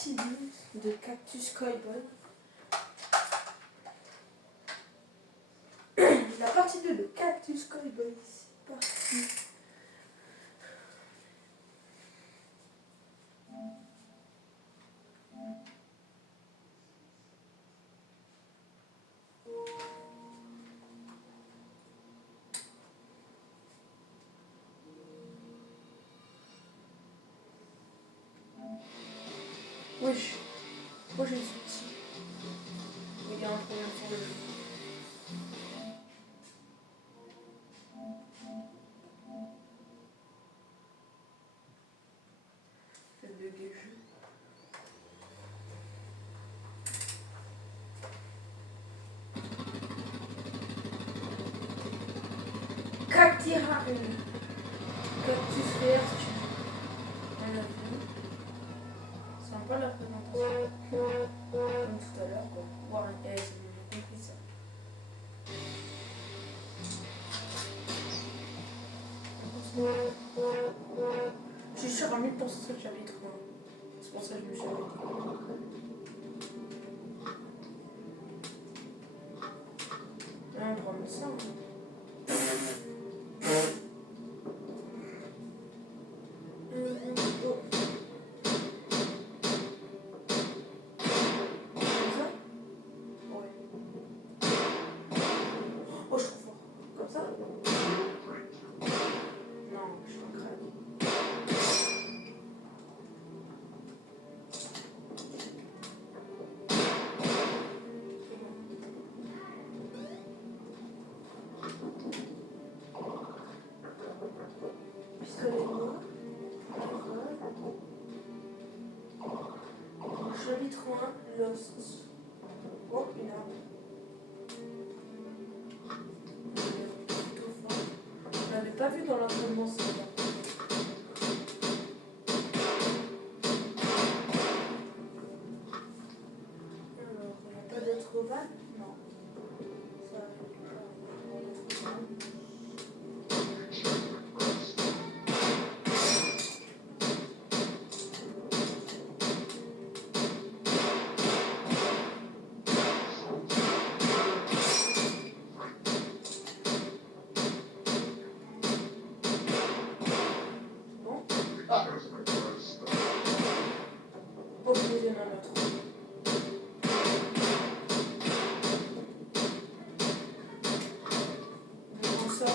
partie 2 de Cactus Cowboy. La partie 2 de Cactus Cowboy, c'est parti. Wesh, moi j'ai le souci. Il y a un problème sur le jeu. Fait bugger le jeu. Cactirarine. Cactus vert. On l'a vu. C'est un peu la présentation. Comme tout à l'heure, quoi. Voir un j'ai compris ça. Je suis sûr à 1000% que j'avais trop. C'est pour ça que je me suis arrêtée. On va mettre ça. Chapitre 1, Lost. Oh, une arme. On l'avait pas vu dans l'entraînement, c'est ça. Alors, il n'y a pas d'être ovale? Non. Ça,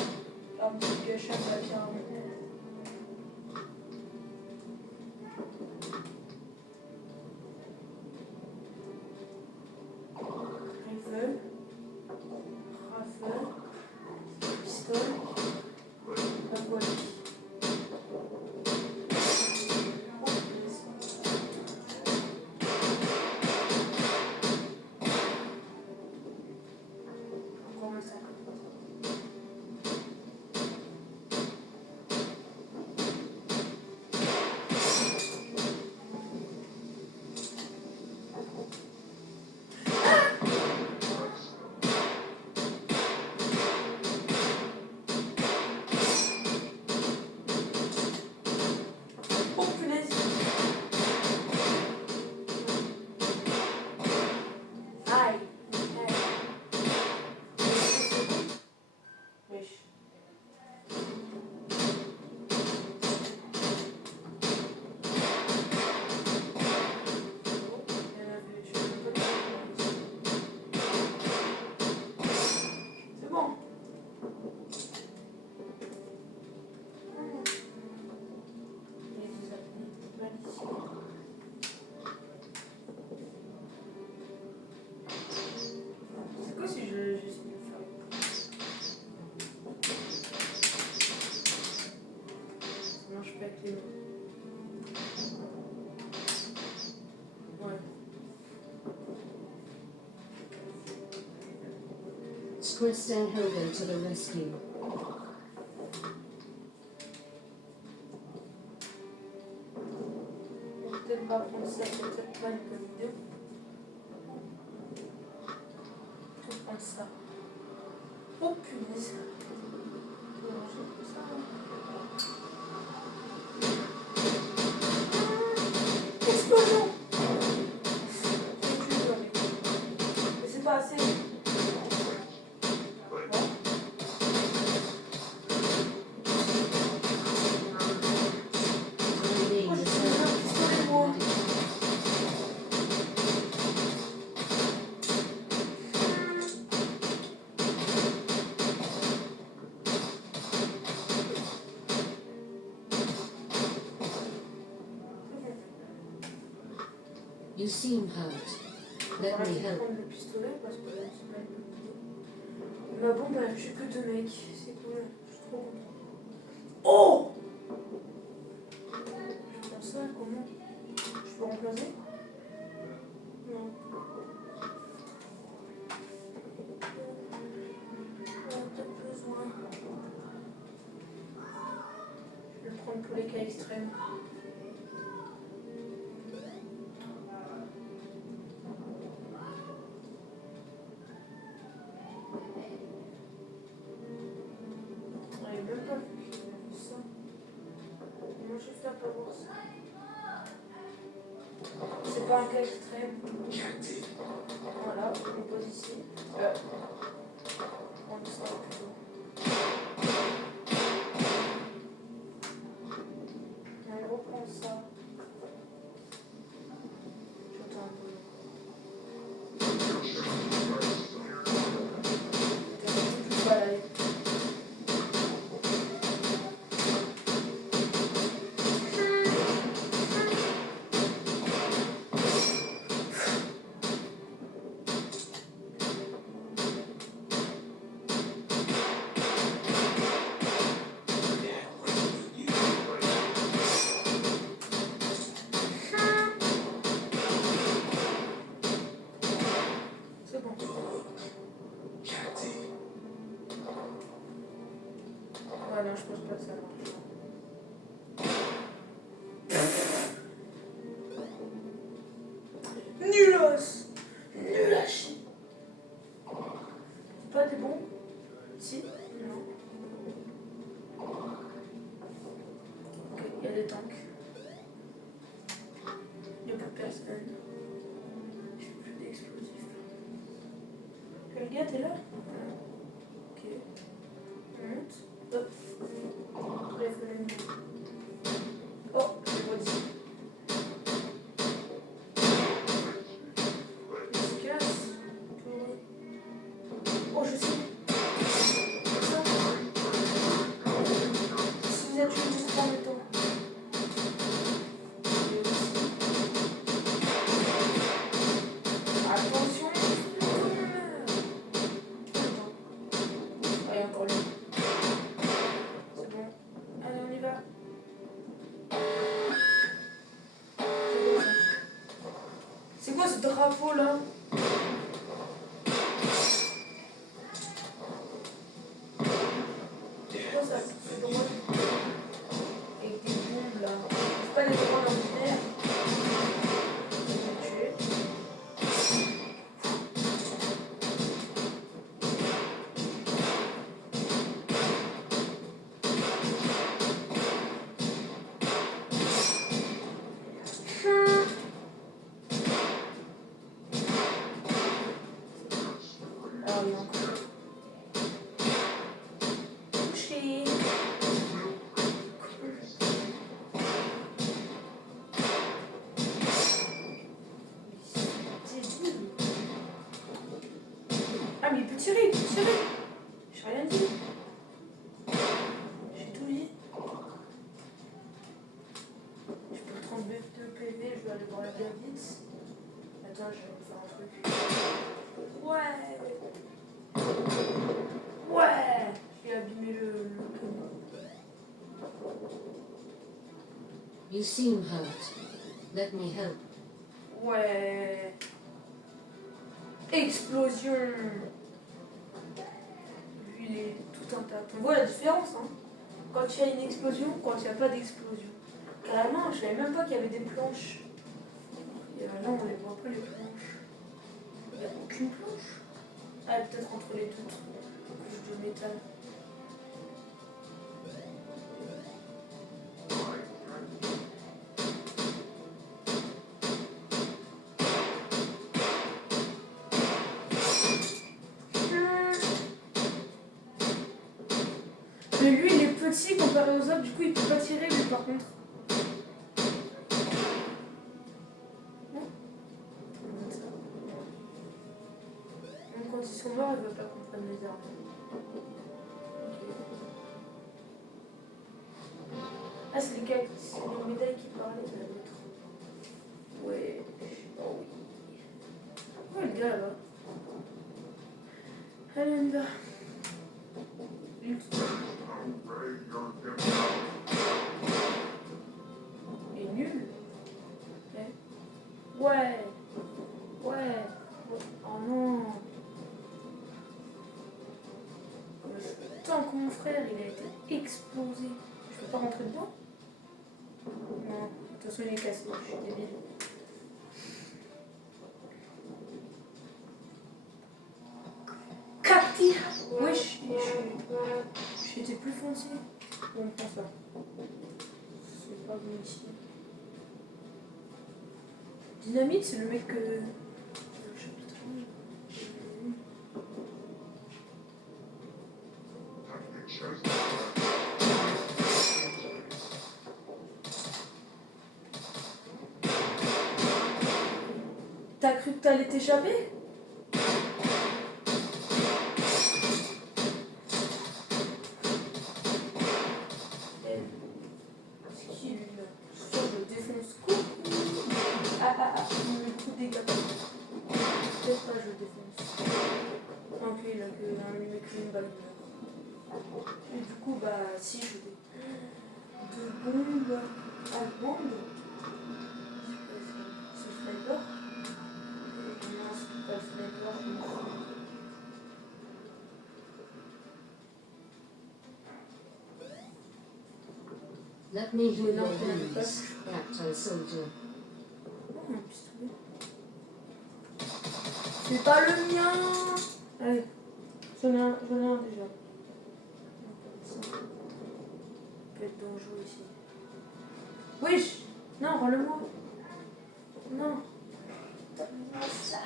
Squist and Hogan to the rescue. Peut-être pas prendre ça, peut-être pas une vidéo. Je vais prendre ça. Oh punaise. Je vais manger comme ça. Explosion. You seem hurt. Let Voilà, me je vais help. prendre le pistolet parce que là, c'est pas une bonne idée. Mais bon, bah, j'ai que 2 mecs. C'est cool. Je suis trop content. Oh! Je prends ça, comment? Je peux remplacer? Non. T'as besoin. Je vais le prendre pour les cas extrêmes. J'avais même pas vu qu'il y avait ça. Comment j'ai fait à pas voir ça? C'est pas un cas extrême. Voilà, on pose ici. On le sera plutôt. On reprend ça. J'attends un peu. Voilà. C'est bon. Voilà, je pense pas que ça marche. Nulos! Nul à chier! Pas des bons? Si? Non. Ok, il y a des tanks. Il n'y a plus personne. J'ai plus d'explosifs. Le gars, t'es là? Ok. On monte. Hop. Bref, le même. Oh, je vois d'ici. Il se casse. Oh, je sais. Ça. Si vous êtes juste en même temps. Attention. Allez, encore lui. C'est bon. Allez, on y va. C'est quoi ce drapeau là? C'est quoi ça? C'est drôle. Avec des bombes là. C'est pas des drones ordinaires. Je vais les tuer. Ah oui, encore. Touché. Ah mais il peut tirer, il peut tirer. J'ai rien dit. J'ai tout dit. Je peux 32 PV, je vais aller voir la bien vite. Attends, je vais faire un truc. Ouais. Ouais. J'ai abîmé le canon. You seem hurt. Let me help. Ouais. Explosion. Lui, il est tout intact. On voit la différence, hein. Quand il y a une explosion, quand il n'y a pas d'explosion. Carrément, je savais même pas qu'il y avait des planches. Et là, on les voit pas, les planches. Il n'y a aucune planche. Ah, peut-être entre les deux couches de métal. Mais lui, il est petit comparé aux autres, du coup, il peut pas tirer, lui, par contre. Non. Même quand ils sont morts, ils ne veulent pas qu'on prenne les armes. Ah, c'est les médailles qui parlaient de la nôtre. Ouais. Oh. Allez, on y va. Il est nul. Ouais. Ouais. Oh non. Tant que mon frère il a été explosé. Je peux pas rentrer dedans? Non. Attention, il est cassé. Je suis débile. Cacti. Wesh. J'étais plus foncé. Bon, on prend ça. C'est pas bon ici. Dynamite, c'est le mec que. Le chapitre 1. T'as cru que t'allais t'échapper? C'est qui lui là? Je le défonce. Il me fout des gars. Peut-être pas, je le défonce. Ok, il a que une balle. Et du coup, bah, si je vais. De bombes allemandes. C'est le sniper. Non, c'est pas le sniper. Let me hear your wounds, Captain Soldier. Oh, un pistolet. C'est pas le mien. Allez, j'en ai un déjà. Ça peut être dangereux ici. Wesh. Non, rends-le-moi. Non. Donne-moi ça.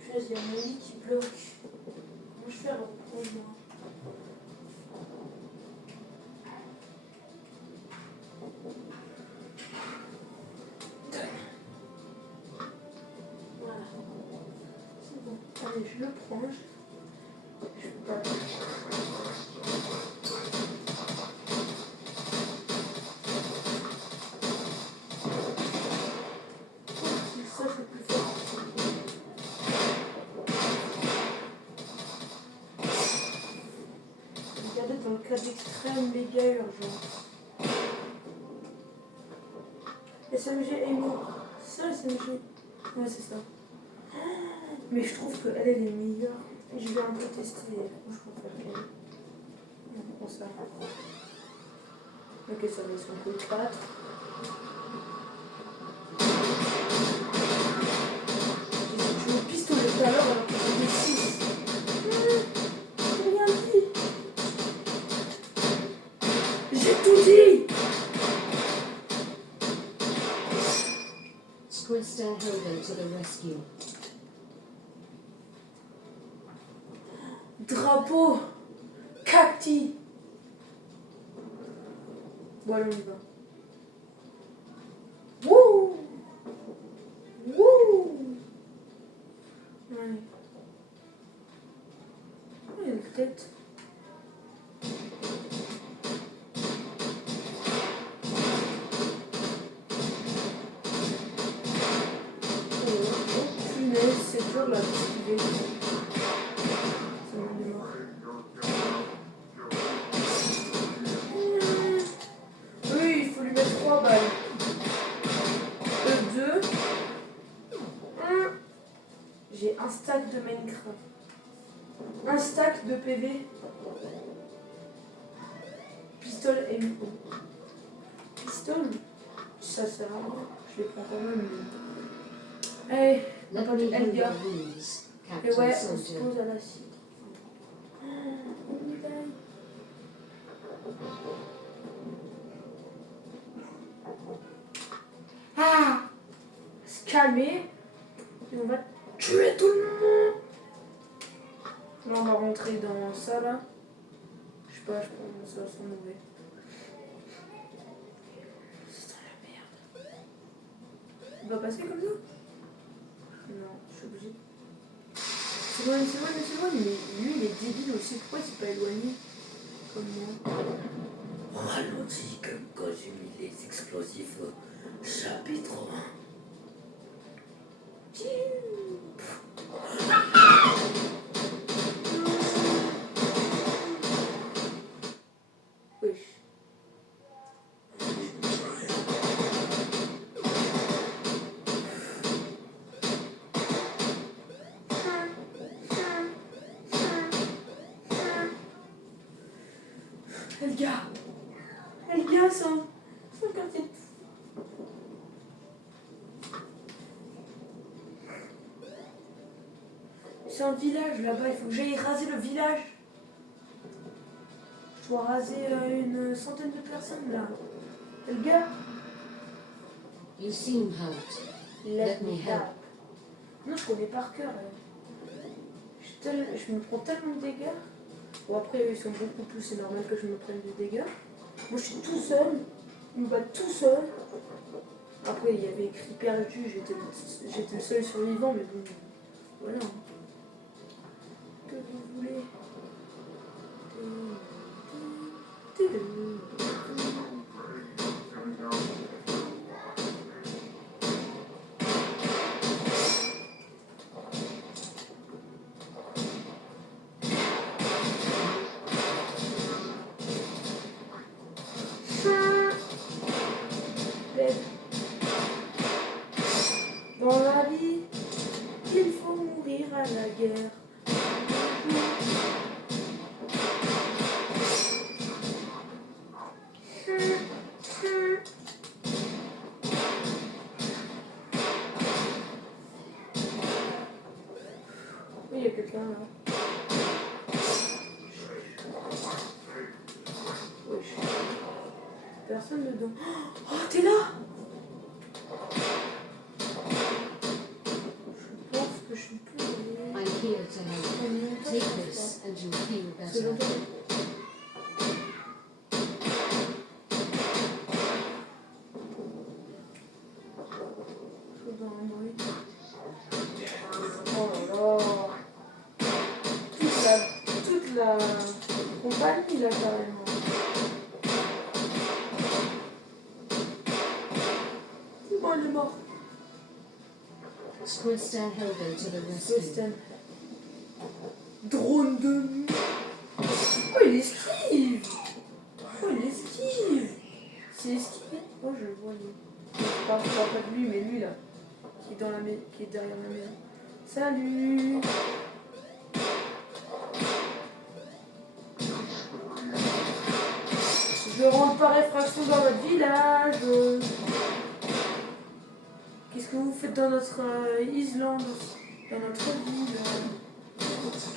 Putain, il y a mon lit qui bloque. Comment je fais à reprendre moi? Voilà. C'est bon. Allez, je le prends. Je peux pas. Ça, c'est plus fort. Regardez dans le cas d'extrême méga urgence. SMG Emo. C'est ça SMG? Ouais, c'est ça. Mais je trouve qu'elle est meilleure. Je vais un peu tester. Je préfère qu'elle. On prend ça. Ok, ça va, son coup 4. J'ai joué au pistolet tout à l'heure alors que c'était 6. J'ai rien dit. J'ai tout dit. Squista Helga to the rescue. Drapeau. Cacti. Bon, allez, on y va. Wouh. Wouh. Allez. Oh, il y a une tête. Punaise, c'est dur là, d'esquiver. Ça me démarre. Oui, il faut lui mettre 3 balles. 2. J'ai un stack de Minecraft. Un stack de PV. Pistole et micro. Pistole, ça sert à rien. Je les prends quand même. Allez, Let me hear your Edgar. wounds, Et ouais, Captain on se Soldier. pose à la cible. On y va. Ah, se calmer. Et on va tuer tout le monde. Là, on va rentrer dans ça là. Je sais pas, je pense que ça sent mauvais. Ça sent la merde. On va passer comme ça? Non, je suis obligée. C'est loin, mais lui il est débile aussi. Pourquoi il s'est pas éloigné comme moi? Ralenti comme quand j'ai mis les explosifs au chapitre 1. Wesh. Elga, c'est un quartier de fou. C'est un village là-bas, il faut que j'aille raser le village. Je dois raser une centaine de personnes là. Elga, You seem hurt. let me help. Non, je connais par cœur. Je me prends tellement de dégâts. Bon, après, ils sont beaucoup plus, c'est normal que je me prenne des dégâts. Moi, je suis tout seul. Ils me battent tout seul. Après, il y avait écrit perdu, j'étais le seul survivant, mais bon, voilà. Que vous voulez. Dans la vie, il faut mourir à la guerre. Oui, il y a quelqu'un là. Wesh. Personne dedans. Oh, t'es là! Je pense que je suis plus. I'm here to help. Take this and you'll feel C'est better. longtemps. Je suis dans un bruit. Oh là là. Toute la compagnie là carrément. C'est bon, il est mort. Squista Helga to the rescue. Western. Drone de nuit. Oh, il esquive. Oh, il esquive. C'est esquivé. Oh, je le vois lui. Je parle pas de lui, mais lui là. Qui est derrière la maison. Salut. Je rentre par effraction dans votre village. Qu'est-ce que vous faites dans notre Islande, dans notre ville?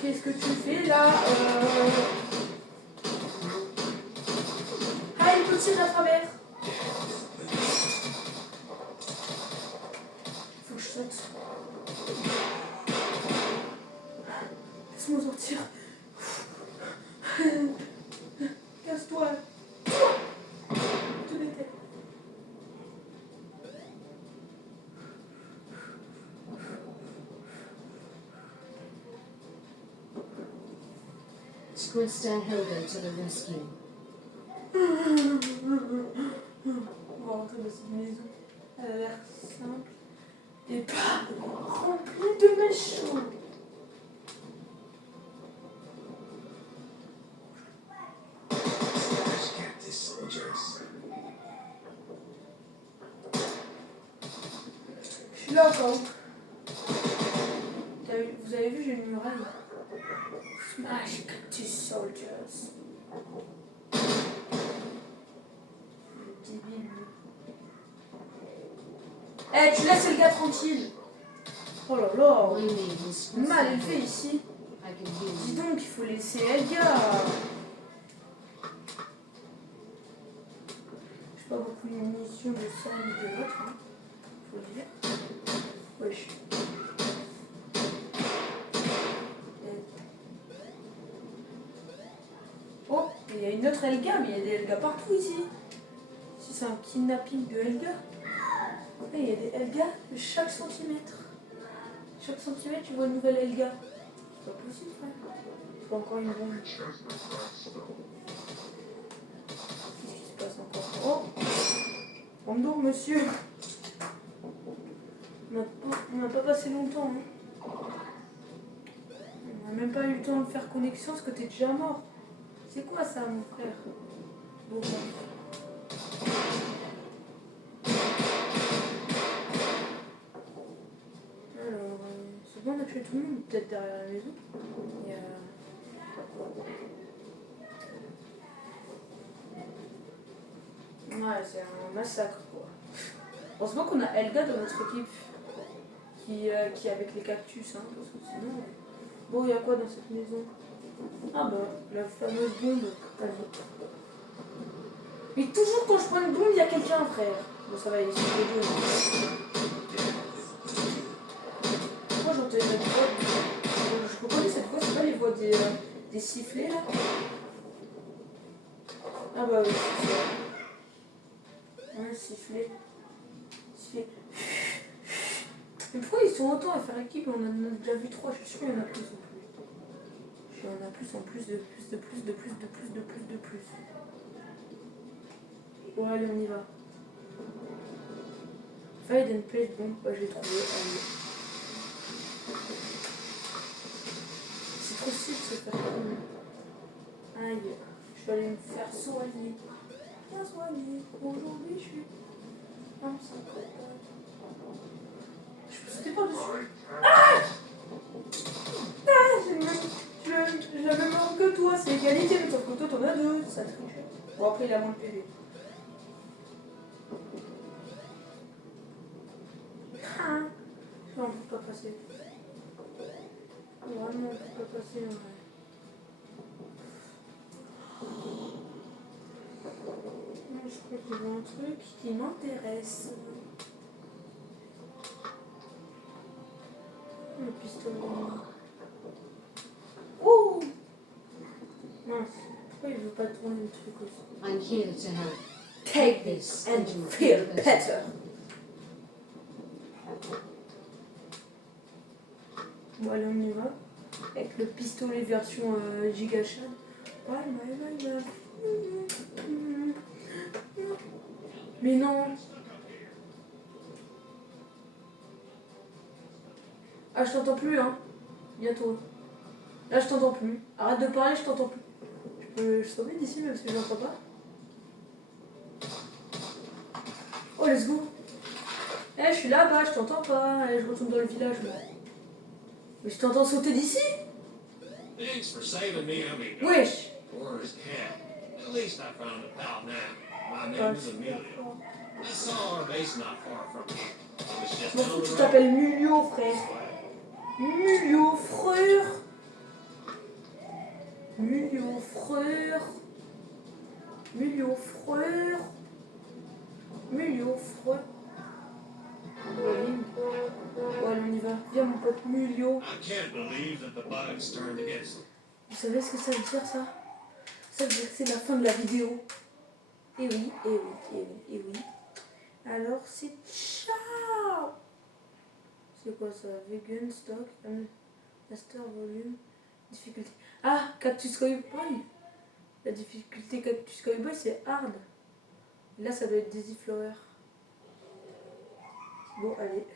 Qu'est-ce que tu fais là? Ah, il peut tirer à travers. Faut que je saute. Laisse-moi sortir. Casse-toi. Je te déteste. Squista Helga to the rescue. On va rentrer dans cette maison. Elle a l'air simple et pas remplie de méchants. Je suis là encore. Vous avez vu, j'ai une muraille. Smash Cactus Soldiers. Débile. Eh, tu laisses le gars tranquille. Oh là là. My name is Squista Mal élevé Helga. ici. I can hear Dis you. donc, il faut laisser Elga. J'ai pas beaucoup de munitions de ça ni de l'autre. Hein. Faut le dire. Wesh. Oh, il y a une autre Elga, mais il y a des Elga partout ici. Si c'est un kidnapping de Elga. Il y a des Elga de chaque centimètre. Chaque centimètre, tu vois une nouvelle Elga. C'est pas possible, frère. Il faut encore une bombe. Qu'est-ce qui se passe encore? Oh! Bonjour, monsieur. On n'a pas passé longtemps. Hein. On n'a même pas eu le temps de faire connexion parce que t'es déjà mort. C'est quoi ça, mon frère? Bon, bref. Alors, c'est bon, on a tué tout le monde, peut-être derrière la maison. Il y a... Ouais, c'est un massacre, quoi. Heureusement qu'on a Elga dans notre équipe qui est avec les cactus, hein, parce que sinon... Bon, il y a quoi dans cette maison? Ah bah, la fameuse bombe. Vas-y. Mais toujours quand je prends une bombe, il y a quelqu'un, frère. Bon, ça va, ils sont les deux. Moi, j'entends une voix. Je reconnais cette voix, c'est pas les voix des sifflets, là? Ah bah oui, c'est ça. Ouais, sifflet. Sifflet. Mais pourquoi ils sont autant à faire équipe? On en a déjà vu 3, je suis sûr qu'il y en a plus en plus. Il y en a plus en plus, de plus. Bon, allez, on y va. Find and place, bon, bah, je l'ai trouvé. Allez. C'est trop stylé de se faire comme... Aïe, je vais aller me faire soigner. Bien soigner. Aujourd'hui, je suis... Ah, ça me fait pas. Je peux sauter par-dessus. Ah, j'ai la même arme que toi, c'est égalité, mais sauf que toi, t'en as 2. Ça triche. Bon, après, il a moins de PV. Ah, on peut pas passer. Vraiment, on peut pas passer, en vrai. Je crois qu'il y a un truc qui m'intéresse. Le pistolet. Oh! Mince. Pourquoi il veut pas tourner le truc aussi? I'm here to help. Take this and feel better. Bon, allez, on y va. Avec le pistolet version Gigashad. Mais non! Ah, je t'entends plus, hein. Bientôt. Là, je t'entends plus. Arrête de parler, je t'entends plus. Je peux le sauver d'ici, même si je n'entends pas. Oh, let's go. Eh, je suis là-bas, je t'entends pas. Allez, je retourne dans le village, moi. Mais je t'entends sauter d'ici. Thanks for saving me, amigo. Wesh. Where's Cat? At least I found a pal now. My name is Emilio. I saw our base not far from here. I was just Je m'en fous, on tu the road. t'appelles Mulio, frère. Mulio, frère. Mulio, frère. Mulio, frère. Mulio, frère. Ouais, on y va. Viens, mon pote Mulio. I can't believe that the bugs turned against me. Vous savez ce que ça veut dire, ça? Ça veut dire que c'est la fin de la vidéo. Et oui, et oui, et oui, et oui. Alors, c'est ciao! C'est quoi ça? Vegan, stock, master, volume, difficulté. Ah, Cactus Cowboy! La difficulté Cactus Cowboy, c'est hard. Là, ça doit être Daisy Flower. Bon, allez.